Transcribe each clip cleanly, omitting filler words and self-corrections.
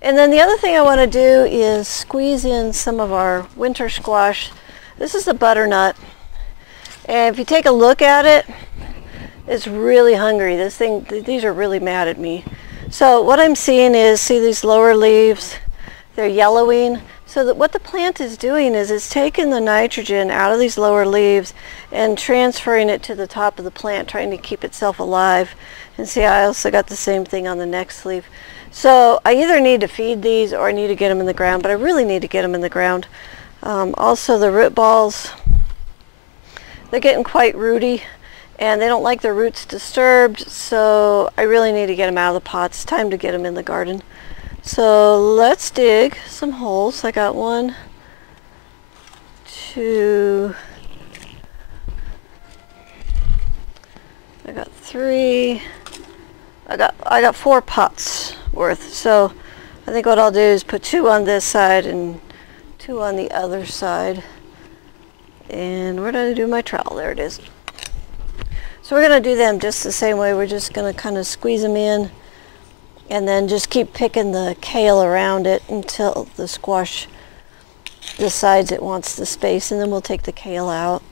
And then the other thing I want to do is squeeze in some of our winter squash. This is the butternut. And if you take a look at it, it's really hungry. These are really mad at me. So what I'm seeing is, see these lower leaves? They're yellowing. So that what the plant is doing is it's taking the nitrogen out of these lower leaves and transferring it to the top of the plant, trying to keep itself alive. And see, I also got the same thing on the next leaf. So I either need to feed these or I need to get them in the ground, but I really need to get them in the ground. Also the root balls, they're getting quite rooty and they don't like their roots disturbed, so I really need to get them out of the pots. It's time to get them in the garden. So let's dig some holes. I got 1, 2, I got 3, I got 4 pots worth. So I think what I'll do is put 2 on this side and 2 on the other side. And where did I do my trowel? There it is. So we're going to do them just the same way. We're just going to kind of squeeze them in and then just keep picking the kale around it until the squash decides it wants the space, and then we'll take the kale out.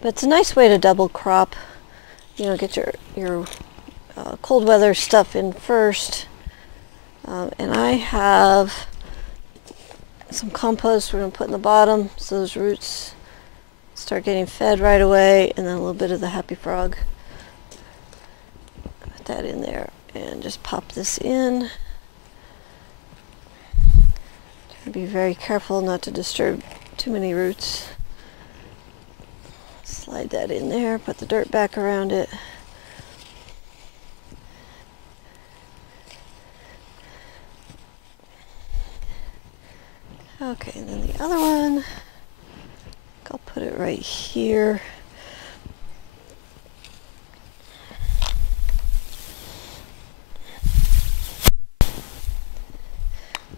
But it's a nice way to double crop. You know, get your cold weather stuff in first. And I have some compost we're going to put in the bottom so those roots start getting fed right away, and then a little bit of the Happy Frog. Put that in there and just pop this in. Try to be very careful not to disturb too many roots. Slide that in there, put the dirt back around it. Okay, and then the other one, I'll put it right here.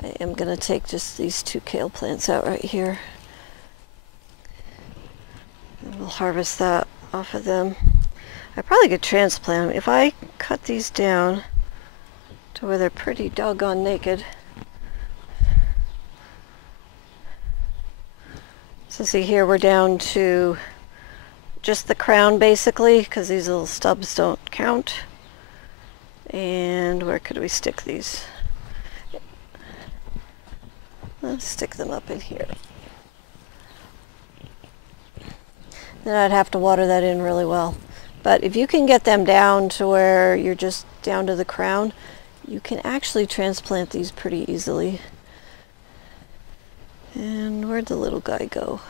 I am going to take just these 2 kale plants out right here. And we'll harvest that off of them. I probably could transplant them. If I cut these down to where they're pretty doggone naked. So see here, we're down to just the crown basically, because these little stubs don't count. And where could we stick these? Let's stick them up in here. Then I'd have to water that in really well. But if you can get them down to where you're just down to the crown, you can actually transplant these pretty easily. And where'd the little guy go?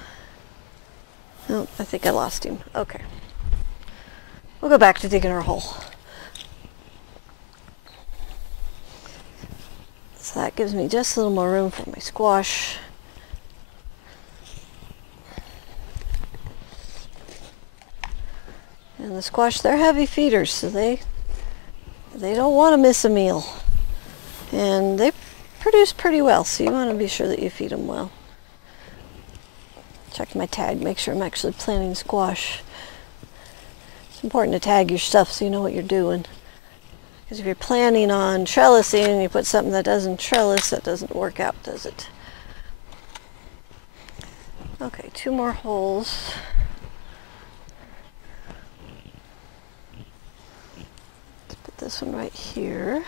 Oh, I think I lost him. Okay. We'll go back to digging our hole. So that gives me just a little more room for my squash. And the squash, they're heavy feeders, so they don't want to miss a meal. And they produce pretty well, so you want to be sure that you feed them well. Check my tag, make sure I'm actually planting squash. It's important to tag your stuff so you know what you're doing. Because if you're planning on trellising and you put something that doesn't trellis, that doesn't work out, does it? Okay, 2 more holes. Let's put this one right here.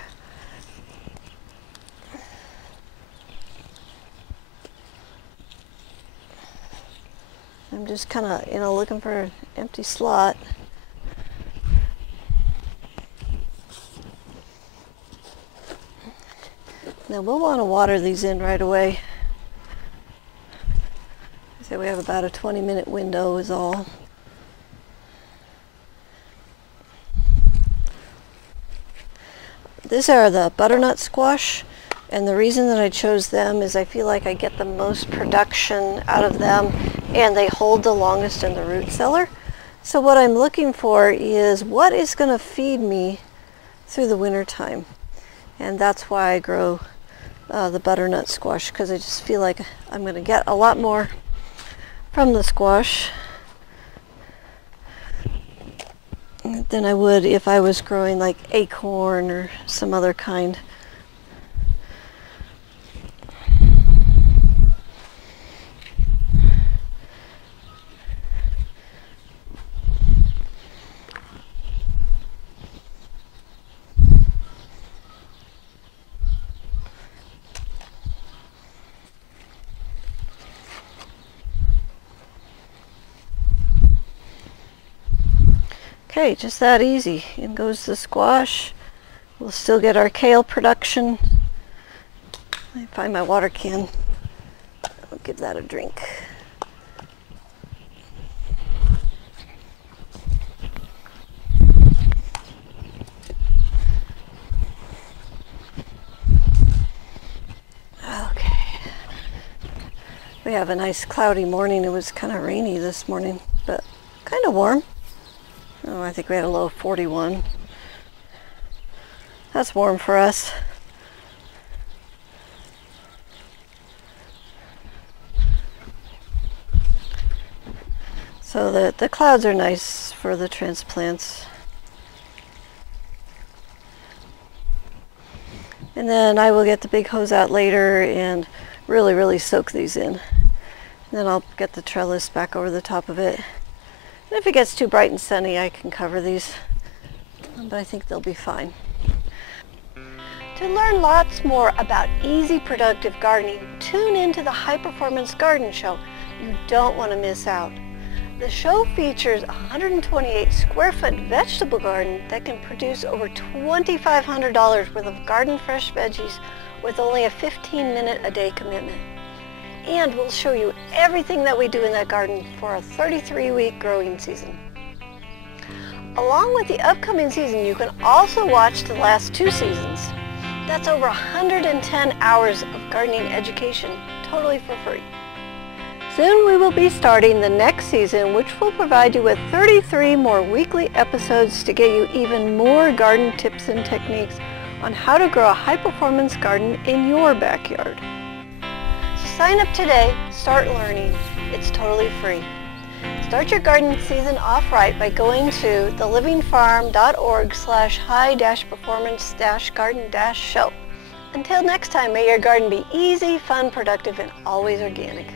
I'm just kind of, looking for an empty slot. Now we'll want to water these in right away. So we have about a 20-minute window is all. These are the butternut squash, and the reason that I chose them is I feel like I get the most production out of them, and they hold the longest in the root cellar. So what I'm looking for is what is going to feed me through the winter time, and that's why I grow the butternut squash, because I just feel like I'm going to get a lot more from the squash than I would if I was growing like acorn or some other kind. Okay, just that easy. In goes the squash. We'll still get our kale production. Let me find my water can. I'll give that a drink. Okay. We have a nice cloudy morning. It was kind of rainy this morning, but kind of warm. Oh, I think we had a low of 41. That's warm for us. So the clouds are nice for the transplants. And then I will get the big hose out later and really soak these in. And then I'll get the trellis back over the top of it. And if it gets too bright and sunny, I can cover these, but I think they'll be fine. To learn lots more about easy, productive gardening, tune into the High Performance Garden Show. You don't want to miss out. The show features a 128 square foot vegetable garden that can produce over $2,500 worth of garden fresh veggies with only a 15-minute a day commitment. And we'll show you everything that we do in that garden for a 33-week growing season. Along with the upcoming season, you can also watch the last 2 seasons. That's over 110 hours of gardening education, totally for free. Soon we will be starting the next season, which will provide you with 33 more weekly episodes to get you even more garden tips and techniques on how to grow a high-performance garden in your backyard. Sign up today, start learning. It's totally free. Start your garden season off right by going to thelivingfarm.org/high-performance-garden-show. Until next time, may your garden be easy, fun, productive, and always organic.